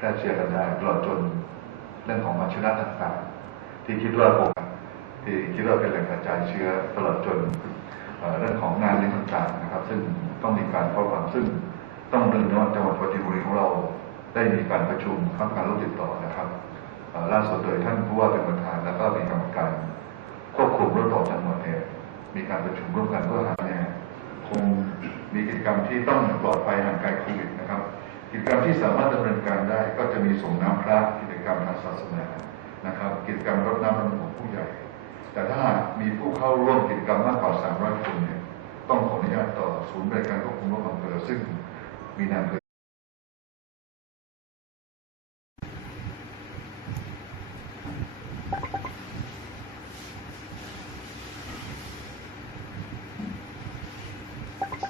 แพร่เชื้อกันได้ตลอดจนเรื่องของวัชระต่างๆที่คิดว่าผมที่คิดว่าเป็นแหล่งกระจายเชื้อตลอดจนเรื่องของงานเลี้ยงต่างๆนะครับ ซึ่งต้องมีการเฝ้าระวังซึ่งต้องเรียนว่าจังหวัดปราจีนบุรีของเราได้มีการประชุมข้ามการโรคติดต่อนะครับเอ่อล่าสุดโดยท่านผู้ว่าเป็นประธานแล้วก็มีกรรมการควบคุมรคติดต่อจังหวัดเนี่ยมีการประชุมร่วมกันเพื่อหาแนวคงมีกิจกรรมที่ต้องปลอดภัยห่างไกลโควิดนะครับ กิจกรรมที่สามารถดำเนินการได้ก็จะมีส่งน้ำพระกิจกรรมทางศาสนานะครับ กิจกรรมรดน้ำดำหัวผู้ใหญ่ แต่ถ้ามีผู้เข้าร่วมกิจกรรมมากกว่า 300 คนเนี่ยต้องขออนุญาตต่อศูนย์บริการควบคุมโรคอำเภอซึ่งมีนายอำเภอค